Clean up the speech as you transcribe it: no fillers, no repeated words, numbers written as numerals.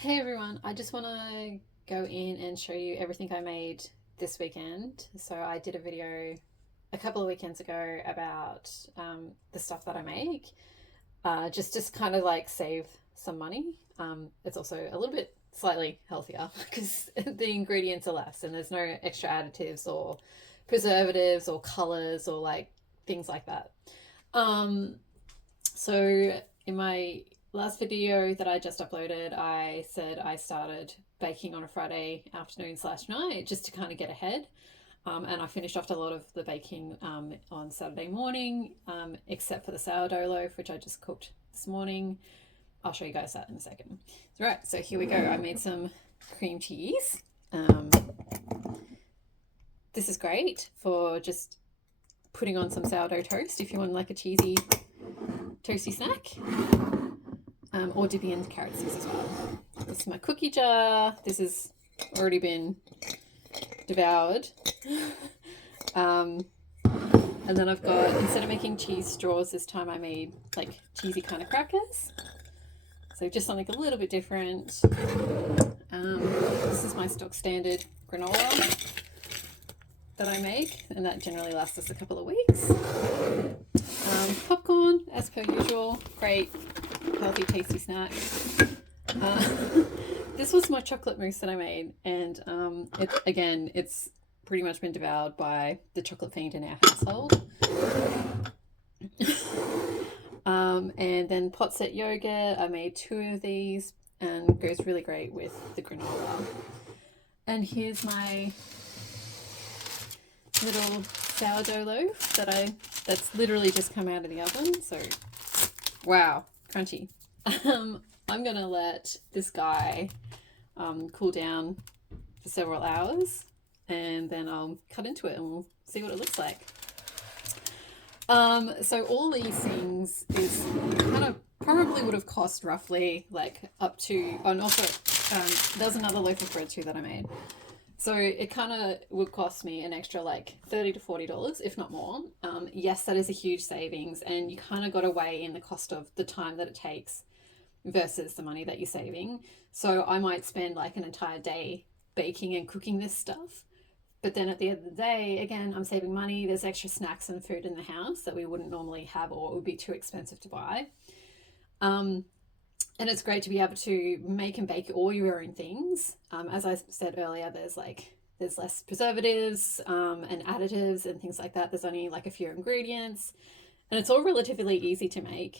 Hey everyone, I just want to go in and show you everything I made this weekend. So I did a video a couple of weekends ago about the stuff that I make, just kind of like save some money. It's also a little bit slightly healthier because the ingredients are less and there's no extra additives or preservatives or colors or like things like that. Um, so in my last video that I just uploaded, I said I started baking on a Friday afternoon slash night just to kind of get ahead. And I finished off a lot of the baking on Saturday morning, except for the sourdough loaf, which I just cooked this morning. I'll show you guys that in a second. Right, so here we go. I made some cream cheese. Um, this is great for just putting on some sourdough toast if you want like a cheesy toasty snack, or dipping into carrot sticks as well. This is my cookie jar. This has already been devoured. And then I've got, instead of making cheese straws this time, I made like cheesy kind of crackers. So just something a little bit different. This is my stock standard granola that I make, and that generally lasts us a couple of weeks. Popcorn, as per usual, great, healthy, tasty snack. This was my chocolate mousse that I made, and it's pretty much been devoured by the chocolate fiend in our household. And then pot set yogurt, I made 2 of these, and goes really great with the granola. And here's my little sourdough loaf that's literally just come out of the oven. So, wow, crunchy. I'm gonna let this guy cool down for several hours, and then I'll cut into it and we'll see what it looks like. So all these things is kind of probably would have cost roughly like up to, oh, and also there's another loaf of bread too that I made. So it kind of would cost me an extra like $30 to $40, if not more. Yes, that is a huge savings, and you kind of got to weigh in the cost of the time that it takes versus the money that you're saving. So I might spend like an entire day baking and cooking this stuff. But then at the end of the day, again, I'm saving money. There's extra snacks and food in the house that we wouldn't normally have, or it would be too expensive to buy. And it's great to be able to make and bake all your own things. As I said earlier, there's less preservatives and additives and things like that. There's only like a few ingredients, and it's all relatively easy to make.